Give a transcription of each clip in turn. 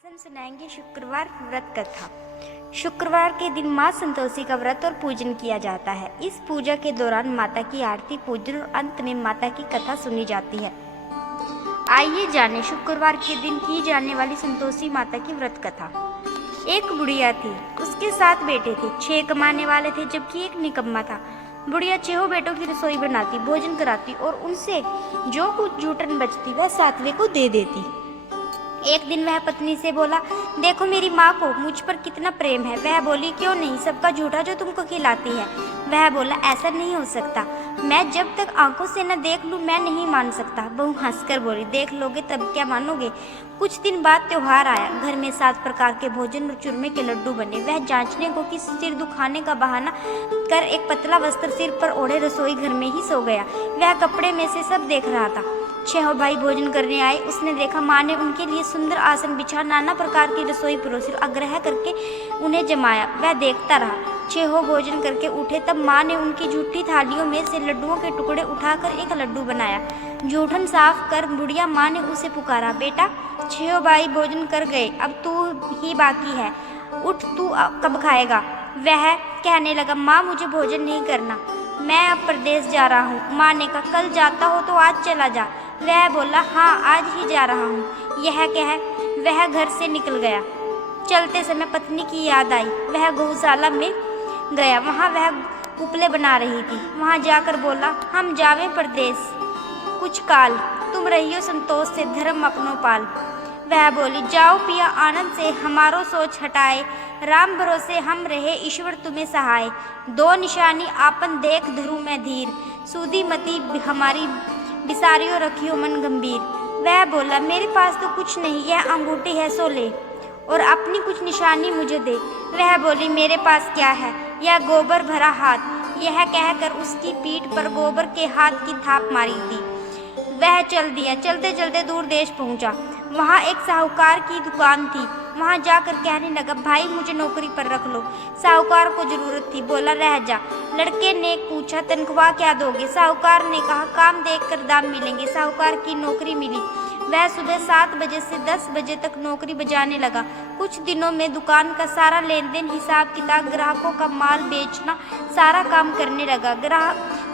आज हम सुनाएंगे शुक्रवार व्रत कथा। शुक्रवार के दिन माँ संतोषी का व्रत और पूजन किया जाता है। इस पूजा के दौरान माता की आरती, पूजन और अंत में माता की कथा सुनी जाती है। आइए जानें शुक्रवार के दिन की जाने वाली संतोषी माता की व्रत कथा। एक बुढ़िया थी, उसके 7 बेटे थे। 6 कमाने वाले थे जबकि एक निकम्मा था। बुढ़िया 6 बेटों की रसोई बनाती, भोजन कराती और उनसे जो कुछ जूठन बचती वह 7वें को दे देती। एक दिन वह पत्नी से बोला, देखो मेरी माँ को मुझ पर कितना प्रेम है। वह बोली, क्यों नहीं, सबका झूठा जो तुमको खिलाती है। वह बोला, ऐसा नहीं हो सकता, मैं जब तक आंखों से न देख लूँ मैं नहीं मान सकता। बहू हंसकर बोली, देख लोगे तब क्या मानोगे। कुछ दिन बाद त्योहार आया। घर में 7 प्रकार के भोजन और चूरमे के लड्डू बने। वह जांचने को कि सिर दुखाने का बहाना कर एक पतला वस्त्र सिर पर ओढ़े रसोई घर में ही सो गया। वह कपड़े में से सब देख रहा था। 6 भाई भोजन करने आए। उसने देखा माँ ने उनके लिए सुंदर आसन बिछा, नाना प्रकार की रसोई परोसी, आग्रह करके उन्हें जमाया। वह देखता रहा। 6 भोजन करके उठे तब माँ ने उनकी झूठी थालियों में से लड्डुओं के टुकड़े उठाकर एक लड्डू बनाया। जूठन साफ कर बुढ़िया माँ ने उसे पुकारा, बेटा 6 भाई भोजन कर गए, अब तू ही बाकी है, उठ, तू कब खाएगा। वह कहने लगा, माँ मुझे भोजन नहीं करना, मैं अब प्रदेश जा रहा हूँ। माँ ने कहा, कल जाता हो तो आज चला जा। वह बोला, हाँ आज ही जा रहा हूँ। यह कह वह घर से निकल गया। चलते समय पत्नी की याद आई। वह गौशाला में गया, वहाँ वह उपले बना रही थी। वहाँ जाकर बोला, हम जावे प्रदेश कुछ काल, तुम रहियो संतोष से धर्म अपनो पाल। वह बोली, जाओ पिया आनंद से हमारो सोच हटाए, राम भरोसे हम रहे ईश्वर तुम्हें सहाय। 2 निशानी आपन देख धरू मैं धीर, सूदी मती हमारी बिसारियो रखियो मन गंभीर। वह बोला, मेरे पास तो कुछ नहीं, यह अंगूठी है सो ले और अपनी कुछ निशानी मुझे दे। वह बोली, मेरे पास क्या है, यह गोबर भरा हाथ। यह कहकर उसकी पीठ पर गोबर के हाथ की थाप मारी थी। वह चल दिया। चलते चलते दूर देश पहुंचा। वहाँ एक साहूकार की दुकान थी। वहाँ जाकर कहने लगा, भाई मुझे नौकरी पर रख लो। साहूकार को जरूरत थी, बोला रह जा। लड़के ने पूछा, तनख्वाह क्या दोगे। साहूकार ने कहा, काम देखकर दाम मिलेंगे। साहूकार की नौकरी मिली। वह सुबह 7 बजे से 10 बजे तक नौकरी बजाने लगा। कुछ दिनों में दुकान का सारा लेन देन, हिसाब किताब, ग्राहकों का माल बेचना, सारा काम करने लगा।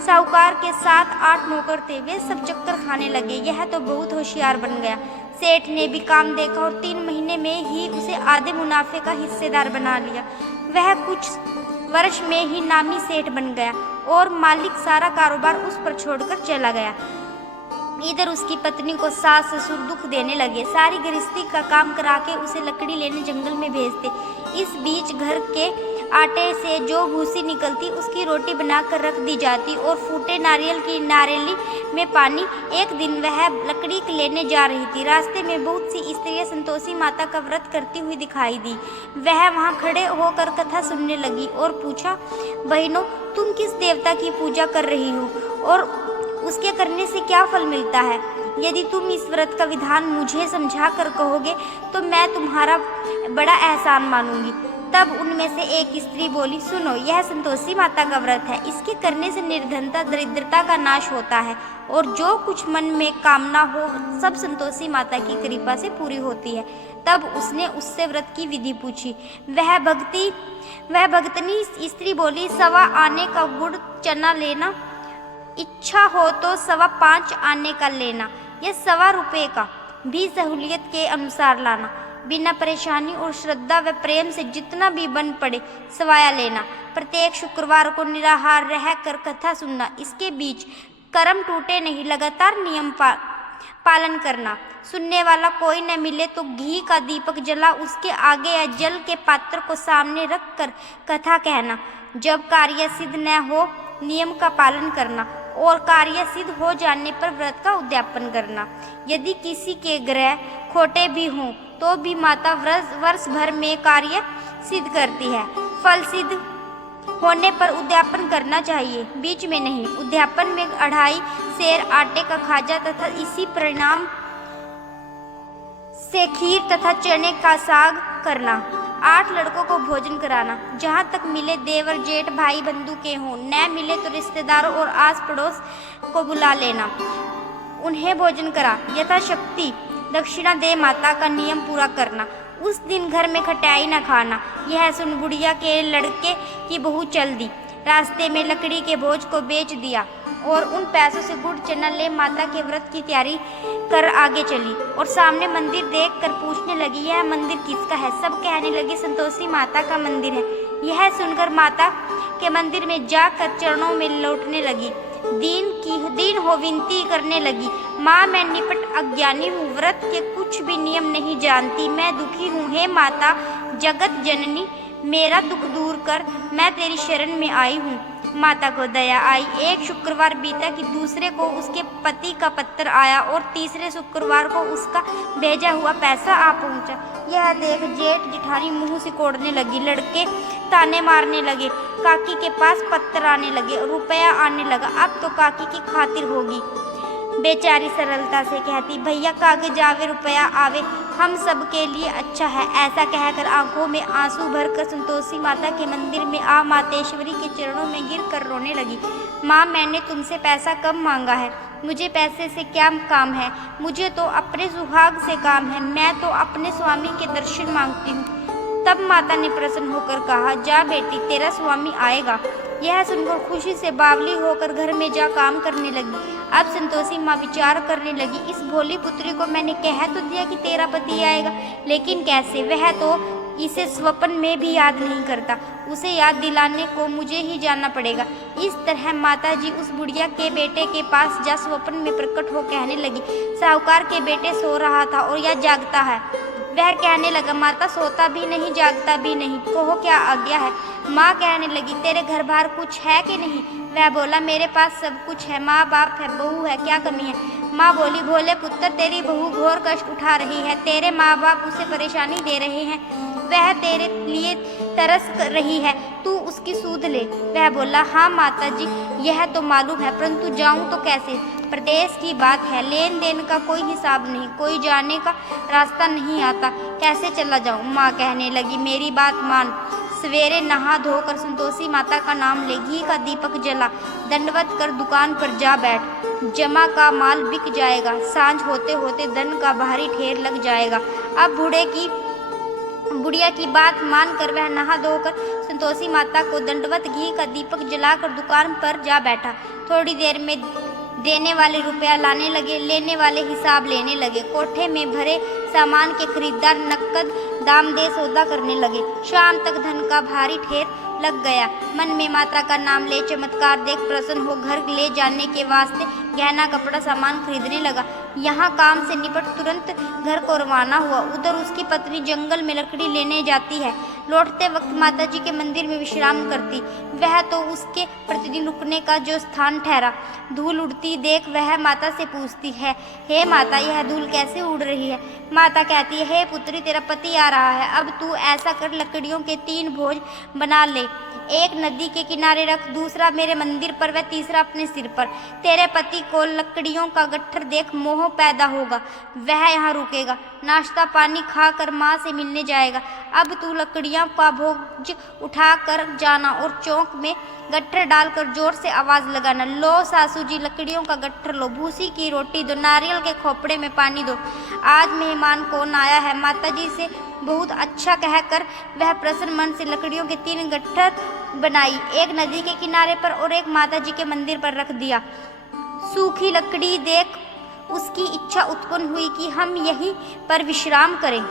साहूकार के 7-8 नौकर थे, वे सब चक्कर खाने लगे। यह तो बहुत होशियार बन गया। सेठ ने भी काम देखा और 3 महीने में ही उसे आधे मुनाफे का हिस्सेदार बना लिया। वह कुछ वर्ष में ही नामी सेठ बन गया और मालिक सारा कारोबार उस पर छोड़कर चला गया। इधर उसकी पत्नी को सास ससुर दुख देने लगे, सारी गृहस्थी का काम करा के उसे लकड़ी लेने जंगल में भेजते। इस बीच घर के आटे से जो भूसी निकलती उसकी रोटी बनाकर रख दी जाती और फूटे नारियल की नारेली में पानी। एक दिन वह लकड़ी लेने जा रही थी। रास्ते में बहुत सी स्त्रियां संतोषी माता का व्रत करती हुई दिखाई दी। वह वहां खड़े होकर कथा सुनने लगी और पूछा, बहनों तुम किस देवता की पूजा कर रही हो और उसके करने से क्या फल मिलता है। यदि तुम इस व्रत का विधान मुझे समझा कर कहोगे तो मैं तुम्हारा बड़ा एहसान मानूंगी। तब उनमें से एक स्त्री बोली, सुनो, यह संतोषी माता का व्रत है। इसके करने से निर्धनता, दरिद्रता का नाश होता है और जो कुछ मन में कामना हो सब संतोषी माता की कृपा से पूरी होती है। तब उसने उससे व्रत की विधि पूछी। वह भक्तनी स्त्री बोली, 1.25 आने का गुड़ चना लेना, इच्छा हो तो 5.25 आने का लेना, यह 1.25 रुपये का भी सहूलियत के अनुसार लाना। बिना परेशानी और श्रद्धा व प्रेम से जितना भी बन पड़े सवाया लेना। प्रत्येक शुक्रवार को निराहार रह कर कथा सुनना। इसके बीच कर्म टूटे नहीं, लगातार नियम पालन करना। सुनने वाला कोई न मिले तो घी का दीपक जला उसके आगे या जल के पात्र को सामने रख कर कथा कहना। जब कार्य सिद्ध न हो नियम का पालन करना और कार्य सिद्ध हो जाने पर व्रत का उद्यापन करना। यदि किसी के ग्रह खोटे भी हों तो भी माता वर्ष भर में कार्य सिद्ध करती है। फल सिद्ध होने पर उद्यापन करना चाहिए, बीच में नहीं। उद्यापन में 2.5 सेर आटे का खाजा तथा इसी परिणाम से खीर तथा चने का साग करना। 8 लड़कों को भोजन कराना। जहाँ तक मिले देवर जेठ भाई बंधु के हों, न मिले तो रिश्तेदारों और आस पड़ोस को बुला लेना, उन्हें भोजन करा। यथाशक्ति दक्षिणा दे माता का नियम पूरा करना। उस दिन घर में खटाई न खाना। यह सुन बुढ़िया के लड़के की बहू चल दी। रास्ते में लकड़ी के बोझ को बेच दिया और उन पैसों से गुड़ चना ले माता के व्रत की तैयारी कर आगे चली और सामने मंदिर देखकर पूछने लगी, यह मंदिर किसका है? सब कहने लगे, संतोषी माता का मंदिर है। यह सुनकर माता के मंदिर में जाकर चरणों में लौटने लगी, दीन हो विनती करने लगी, माँ मैं निपट अज्ञानी हूँ, व्रत के कुछ भी नियम नहीं जानती, मैं दुखी हूँ। हे माता जगत जननी, मेरा दुख दूर कर, मैं तेरी शरण में आई हूँ। माता को दया आई। एक शुक्रवार बीता कि दूसरे को उसके पति का पत्र आया और तीसरे शुक्रवार को उसका भेजा हुआ पैसा आ पहुंचा। यह देख जेठ जिठानी मुंह सिकोड़ने लगी, लड़के ताने मारने लगे, काकी के पास पत्र आने लगे, रुपया आने लगा, अब तो काकी की खातिर होगी। बेचारी सरलता से कहती, भैया कागज आवे रुपया आवे, हम सब के लिए अच्छा है। ऐसा कहकर आंखों में आंसू भरकर संतोषी माता के मंदिर में आ मातेश्वरी के चरणों में गिरकर रोने लगी। माँ मैंने तुमसे पैसा कम मांगा है, मुझे पैसे से क्या काम है, मुझे तो अपने सुहाग से काम है, मैं तो अपने स्वामी के दर्शन मांगती हूँ। तब माता ने प्रसन्न होकर कहा, जा बेटी तेरा स्वामी आएगा। यह सुनकर खुशी से बावली होकर घर में जा काम करने लगी। अब संतोषी माँ विचार करने लगी, इस भोली पुत्री को मैंने कह तो दिया कि तेरा पति आएगा, लेकिन कैसे? वह तो इसे स्वप्न में भी याद नहीं करता, उसे याद दिलाने को मुझे ही जाना पड़ेगा। इस तरह माता जी उस बुढ़िया के बेटे के पास जा स्वप्न में प्रकट हो कहने लगी, साहूकार के बेटे सो रहा था और यह जागता है। वह कहने लगा, माता सोता भी नहीं जागता भी नहीं, कहो क्या आज्ञा है? माँ कहने लगी, तेरे घर बार कुछ है कि नहीं? वह बोला, मेरे पास सब कुछ है, माँ बाप है, बहू है, क्या कमी है? माँ बोली, भोले पुत्र तेरी बहू घोर कष्ट उठा रही है, तेरे माँ बाप उसे परेशानी दे रहे हैं, वह तेरे लिए तरस कर रही है, तू उसकी सूध ले। वह बोला, हाँ माता जी यह तो मालूम है, परंतु जाऊँ तो कैसे? प्रदेश की बात है, लेन देन का कोई हिसाब नहीं, कोई जाने का रास्ता नहीं आता, कैसे चला जाऊँ? माँ कहने लगी, मेरी बात मान, सवेरे नहा धोकर संतोषी माता का नाम ले, घी का दीपक जला, दंडवत कर दुकान पर जा बैठ, जमा का माल बिक जाएगा, सांझ होते होते धन का भारी ढेर लग जाएगा। अब बुढ़िया की बात मानकर वह नहा धोकर संतोषी माता को दंडवत घी का दीपक जलाकर दुकान पर जा बैठा। थोड़ी देर में देने वाले रुपया लाने लगे, लेने वाले हिसाब लेने लगे। कोठे में भरे सामान के खरीदार नकद दाम दे सौदा करने लगे। शाम तक धन का भारी ढेर लग गया। मन में माता का नाम ले चमत्कार देख प्रसन्न हो घर ले जाने के वास्ते गहना कपड़ा सामान खरीदने लगा। यहाँ काम से निपट तुरंत घर को रवाना हुआ। उधर उसकी पत्नी जंगल में लकड़ी लेने जाती है। लौटते वक्त माता जी के मंदिर में विश्राम करती। वह तो उसके प्रतिदिन रुकने का जो स्थान ठहरा। धूल उड़ती देख वह माता से पूछती है, हे माता यह धूल कैसे उड़ रही है? माता कहती है, हे पुत्री तेरा पति आ रहा है, अब तू ऐसा कर लकड़ियों के 3 बोझ बना ले, एक नदी के किनारे रख, दूसरा मेरे मंदिर पर व तीसरा अपने सिर पर। तेरे पति को लकड़ियों का गट्ठर देख मोह पैदा होगा, वह यहाँ रुकेगा, नाश्ता पानी खाकर माँ से मिलने जाएगा। अब तू लकड़ियों का बोझ उठा कर जाना और चौक में गट्ठर डालकर जोर से आवाज़ लगाना, लो सासू जी लकड़ियों का गट्ठर लो, भूसी की रोटी दो, नारियल के खोपड़े में पानी दो, आज मेहमान कौन आया है? माता जी से बहुत अच्छा कहकर वह प्रसन्न मन से लकड़ियों के 3 गट्ठर बनाई, एक नदी के किनारे पर और एक माता जी के मंदिर पर रख दिया। सूखी लकड़ी देख उसकी इच्छा उत्पन्न हुई कि हम यहीं पर विश्राम करें।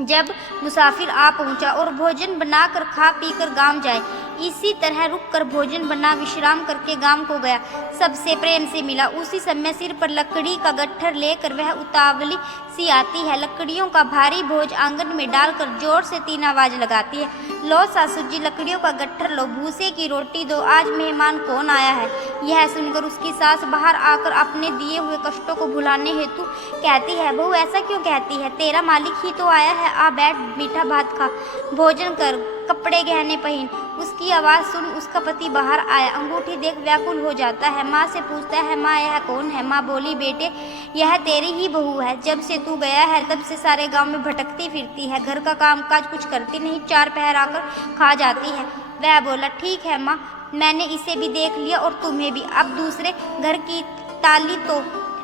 जब मुसाफिर आ पहुंचा और भोजन बनाकर खा पी कर गांव जाए, इसी तरह रुककर भोजन बना विश्राम करके गांव को गया, सबसे प्रेम से मिला। उसी समय सिर पर लकड़ी का गट्ठर लेकर वह उतावली सी आती है, लकड़ियों का भारी बोझ आंगन में डालकर जोर से 3 आवाज लगाती है, लो सासू जी लकड़ियों का गट्ठर लो, भूसे की रोटी दो, आज मेहमान कौन आया है? यह सुनकर उसकी सास बाहर आकर अपने दिए हुए कष्टों को भुलाने हेतु कहती है, बहू ऐसा क्यों कहती है? तेरा मालिक ही तो आया है, आ बैठ, मीठा भात खा, भोजन कर, कपड़े गहने पहन। उसकी आवाज़ सुन उसका पति बाहर आया, अंगूठी देख व्याकुल हो जाता है। माँ से पूछता है, माँ यह कौन है? माँ बोली, बेटे यह तेरी ही बहू है, जब से तू गया है तब से सारे गांव में भटकती फिरती है, घर का काम काज कुछ करती नहीं, 4 पहर आकर खा जाती है। वह बोला, ठीक है माँ, मैंने इसे भी देख लिया और तुम्हें भी, अब दूसरे घर की ताली तो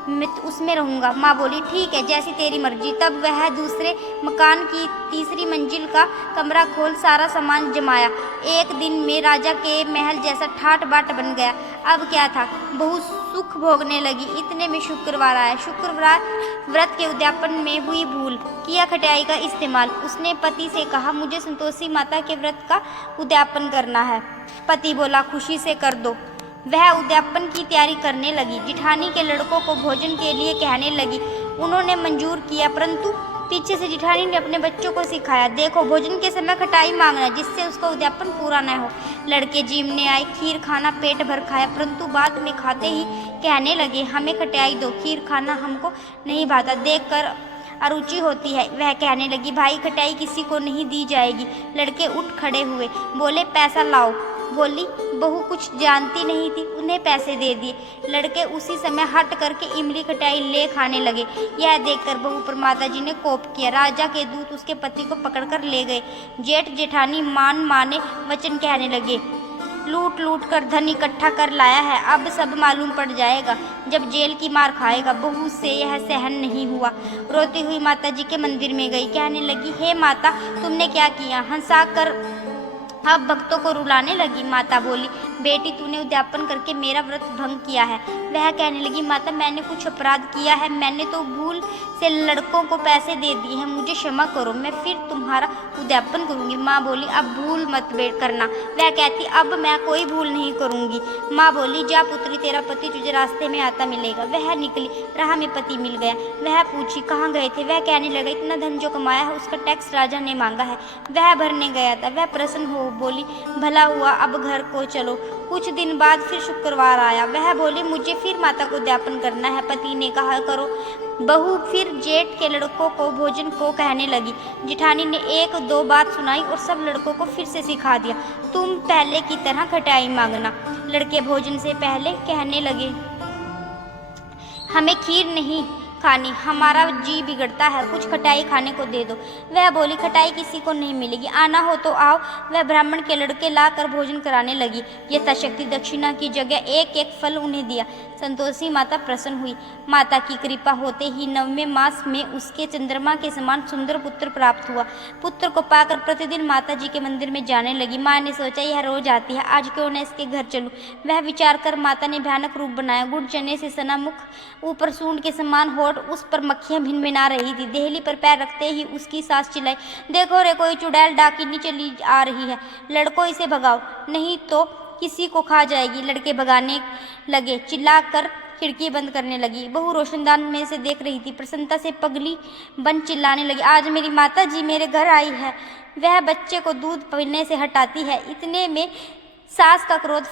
मैं उसमें रहूँगा। माँ बोली ठीक है, जैसी तेरी मर्जी। तब वह दूसरे मकान की तीसरी मंजिल का कमरा खोल सारा सामान जमाया। एक दिन में राजा के महल जैसा ठाट बाट बन गया। अब क्या था, बहुत सुख भोगने लगी। इतने में शुक्रवार आया। शुक्रवार व्रत के उद्यापन में हुई भूल, किया खटाई का इस्तेमाल। उसने पति से कहा, मुझे संतोषी माता के व्रत का उद्यापन करना है। पति बोला, खुशी से कर दो। वह उद्यापन की तैयारी करने लगी। जिठानी के लड़कों को भोजन के लिए कहने लगी। उन्होंने मंजूर किया, परंतु पीछे से जिठानी ने अपने बच्चों को सिखाया, देखो भोजन के समय खटाई मांगना, जिससे उसका उद्यापन पूरा न हो। लड़के जीमने आए, खीर खाना पेट भर खाया, परंतु बाद में खाते ही कहने लगे, हमें खटाई दो, खीर खाना हमको नहीं भाता, देखकर अरुचि होती है। वह कहने लगी, भाई खटाई किसी को नहीं दी जाएगी। लड़के उठ खड़े हुए, बोले पैसा लाओ। बोली, बहू कुछ जानती नहीं थी, उन्हें पैसे दे दिए। लड़के उसी समय हट करके इमली खटाई ले खाने लगे। यह देखकर बहू पर माताजी ने कोप किया। राजा के दूत उसके पति को पकड़कर ले गए। जेठ जेठानी मान माने वचन कहने लगे, लूट लूट कर धन इकट्ठा कर लाया है, अब सब मालूम पड़ जाएगा, जब जेल की मार खाएगा। बहू से यह सहन नहीं हुआ। रोती हुई माताजी के मंदिर में गई। कहने लगी, हे माता, तुमने क्या किया? हंसा कर अब भक्तों को रुलाने लगी। माता बोली, बेटी तूने उद्यापन करके मेरा व्रत भंग किया है। वह कहने लगी, माता मैंने कुछ अपराध किया है, मैंने तो भूल से लड़कों को पैसे दे दिए हैं, मुझे क्षमा करो, मैं फिर तुम्हारा उद्यापन करूंगी। माँ बोली, अब भूल मत करना। वह कहती, अब मैं कोई भूल नहीं करूंगी। माँ बोली, जा पुत्री, तेरा पति तुझे रास्ते में आता मिलेगा। वह निकली, राह में पति मिल गया। वह पूछी, कहाँ गए थे? वह कहने लगा, इतना धन जो कमाया है उसका टैक्स राजा ने मांगा है, वह भरने गया था। वह प्रसन्न हो बोली, भला हुआ, अब घर को चलो। कुछ दिन बाद फिर शुक्रवार आया। वह बोली, मुझे फिर माता को उद्यापन करना है। पति ने कहा, करो। बहू फिर जेठ के लड़कों को भोजन को कहने लगी। जिठानी ने एक दो बात सुनाई और सब लड़कों को फिर से सिखा दिया, तुम पहले की तरह खटाई मांगना। लड़के भोजन से पहले कहने लगे, हमें खीर नहीं खानी, हमारा जी बिगड़ता है, कुछ खटाई खाने को दे दो। वह बोली, खटाई किसी को नहीं मिलेगी, आना हो तो आओ। वह ब्राह्मण के लड़के लाकर भोजन कराने लगी। यथाशक्ति दक्षिणा की जगह एक एक फल उन्हें दिया। संतोषी माता प्रसन्न हुई। माता की कृपा होते ही 9वें मास में उसके चंद्रमा के समान सुंदर पुत्र प्राप्त हुआ। पुत्र को पाकर प्रतिदिन माता जी के मंदिर में जाने लगी। माँ ने सोचा, यह रोज आती है, आज क्यों न इसके घर चलूं। वह विचार कर माता ने भयानक रूप बनाया। गुड़ चने से सना मुख, ऊपर सूंड के समान होठ, उस पर मक्खियां भिनभिना रही थी। देहली पर पैर रखते ही उसकी सास चिल्लाई, देखो रे, कोई चुड़ैल डाकिनी चली आ रही है, लड़कों इसे भगाओ, नहीं तो किसी को खा जाएगी। लड़के भगाने लगे, चिल्लाकर खिड़की बंद करने लगी। बहू रोशनदान में से देख रही थी। प्रसन्नता से पगली बन चिल्लाने लगी, आज मेरी माता जी मेरे घर आई है। वह बच्चे को दूध पीने से हटाती है। इतने में सास का क्रोध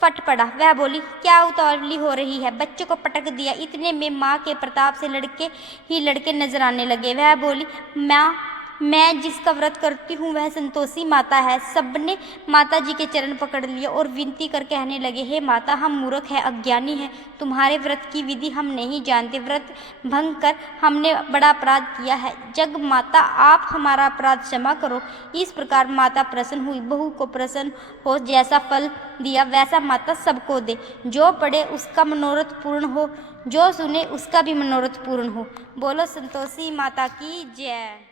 फट पड़ा। वह बोली, क्या उतावली हो रही है? बच्चे को पटक दिया। इतने में माँ के प्रताप से लड़के ही लड़के नजर आने लगे। वह बोली, माँ, मैं जिसका व्रत करती हूँ वह संतोषी माता है। सबने माता जी के चरण पकड़ लिए और विनती कर कहने लगे, हे माता, हम मूर्ख हैं, अज्ञानी हैं, तुम्हारे व्रत की विधि हम नहीं जानते, व्रत भंग कर हमने बड़ा अपराध किया है, जग माता आप हमारा अपराध क्षमा करो। इस प्रकार माता प्रसन्न हुई। बहू को प्रसन्न हो, जैसा फल दिया वैसा माता सबको दे, जो पढ़े उसका मनोरथ पूर्ण हो, जो सुने उसका भी मनोरथ पूर्ण हो। बोलो संतोषी माता की जय।